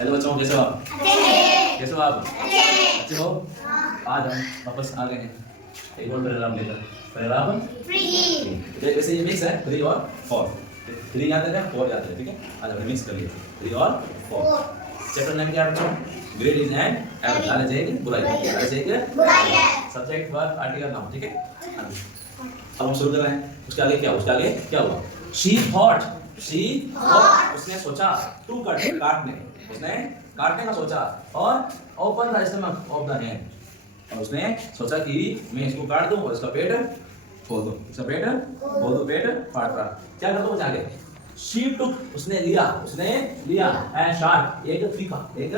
Hello बच्चों, कैसे हो आप? कैसे हो आप? अच्छे हो? आज हम वापस आ गए हैं एक और पैराग्राफ लेकर। Paragraph three. वैसे ये मिक्स है 3 और 4। 3 याद है, 4 याद है, ठीक है? आज हमने मिक्स कर लिया 3 और 4। चैप्टर नेम क्या है बच्चों? Grade is and average. लालच एक बुराई है, लालच एक बुराई है। सब्जेक्ट वर्ब आर्टिकल नाउन, ठीक है? अब हम शुरू कर रहे हैं। उसके आगे क्या हुआ? शी थॉट, उसने सोचा, टू कट, काटने, उसने काटने का सोचा, और open the stomach of the hand, और उसने सोचा कि मैं इसको काट दूं और इसका पेट खोल दूं, इसका पेट खोल दूं, पेट फाड़ रहा, क्या कर दूं मुझे आगे? शी टुक, उसने लिया एंड शार्प, एक तीखा, एक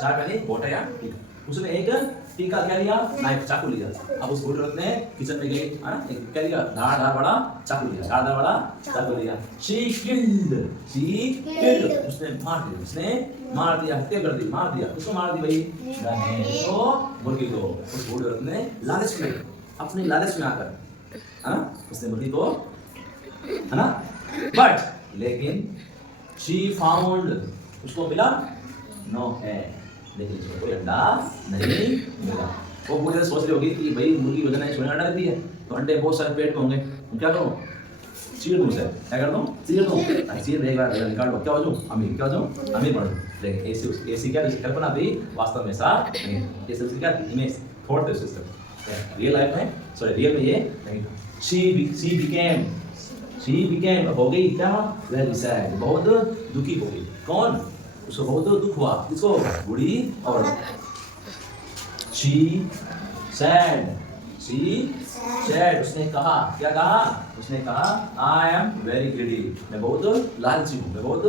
शार्प यानी बोटा या तीखा, उसने एक तीखा क्या लिया? नाइफ, चाकू लिया। अब उस बूढ़ी औरत ने किचन में गई, एक क्या लिया? धार बड़ा चाकू लिया, धार बड़ा चाकू लिया। शी किल्ड, उसने मार दिया, हत्या कर दी, मार दिया। किसको मार दी भाई? तो मुर्गी को। उस बूढ़ी औरत ने लालच में, अपने लालच में आकर, उसने मुर्गी को, है ना, बट लेकिन शी फाउंड, उसको मिला नो है, लेकिन इसको कोई अंडा नहीं मिला। वो पूरी सोच रही होगी कि भाई मुर्गी वजन है, सोने अंडा देती है, तो अंडे बहुत सारे पेट में होंगे, तो क्या करूं? चीर दूं उसे, क्या कर दूं? चीर दूं, चीर देगा, निकाल दो, क्या हो जाऊं? अमीर, क्या हो जाऊं? अमीर बन जाऊं। लेकिन ऐसी क्या कल्पना थी, वास्तव में ऐसा नहीं। ये सब क्या image, thought system, real life में, सॉरी रियल में ये नहीं था। शी बिकेम हो गई क्या? वेरी सैड, बहुत दुखी हो गई। कौन? उसको बहुत दुख हुआ, किसको? बूढ़ी औरत। शी सैड, उसने कहा, क्या कहा? उसने कहा आई एम वेरी ग्रीडी, मैं बहुत लालची हूँ, मैं बहुत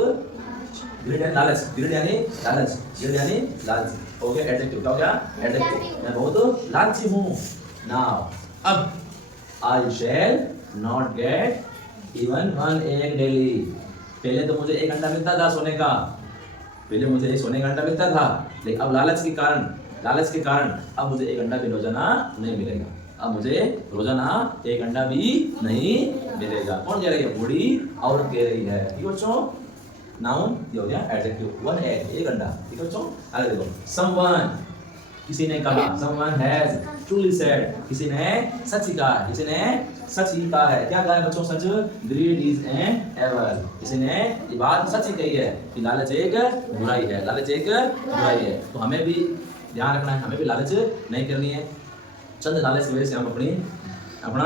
ग्रीड यानी लालच, ग्रीड यानी लालची, हो गया एडजेक्टिव, क्या हो गया? एडजेक्टिव, मैं बहुत लालची हूँ। नाउ अब I shall not get even 1 egg daily. पहले तो मुझे 1 अंडा मिलता था सोने का, पहले मुझे एक सोने का अंडा मिलता था, लेकिन अब लालच के कारण अब मुझे 1 अंडा भी रोजाना नहीं मिलेगा। अब मुझे रोजाना 1 अंडा भी नहीं मिलेगा। कौन कह रही है? बूढ़ी औरत कह रही है, ठीक है बच्चों? नाउन ये हो गया एडजेक्टिव, 1 egg, 1 अंडा, ठीक है बच्चों? आगे देखो, समवन, किसी ने कहा, someone has truly said, किसी ने सच ही कहा है, क्या कहा है बच्चों? सच, greed is an evil, किसी ने ये बात सच ही कही है कि लालच एक बुराई है। तो हमें भी ध्यान रखना है, हमें भी लालच नहीं करनी है। चंद लालच की वजह से हम अपना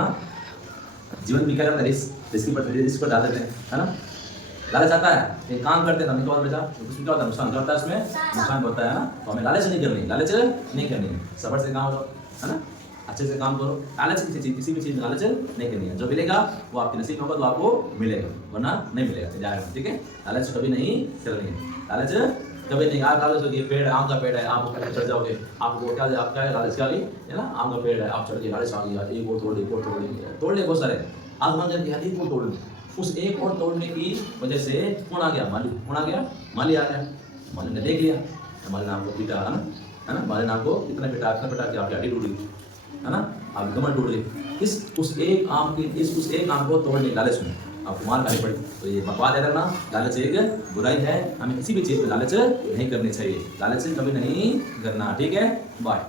जीवन भी क्या करते हैं, रिस्क पर डाल देते हैं, है ना? लालच आता है, एक काम करते हैं, हमने क्या बेटा, उसमें क्या होता है? नुकसान होता है, उसमें नुकसान होता है ना? तो हमें लालच नहीं करनी, सबर से काम करो, है ना? अच्छे से काम करो। लालच किसी भी चीज़ में लालच नहीं करनी है। जो मिलेगा वो आपके नसीब में होगा, तो आपको मिलेगा, वरना नहीं मिलेगा, ठीक है? लालच कभी नहीं करनी है, लालच कभी नहीं। आप लालच होगी, पेड़, आम का पेड़ है, आप उस पर चढ़ जाओगे, आपको क्या है? लालच क्या गई है ना? आम का पेड़ है, आप चढ़ गए, लालच आ गई, एक और तोड़ ले बहुत सारे, आप मन करके एक और तोड़ लो। उस एक और तोड़ने की वजह से कौन आ गया? माली आ गया। माली ने देख लिया, माली ने आपको पीटा, है ना? माली ने आपको इतना पीटा कि आपकी हड्डी टूट गई, है ना? आपकी कमर टूट गई। उस एक आम को तोड़ने लालच में आपको मार खानी पड़ी। तो ये बकवास है करना, लालच एक बुराई है। हमें किसी भी चीज़ में लालच नहीं करनी चाहिए, लालच कभी नहीं करना, ठीक है? बाय।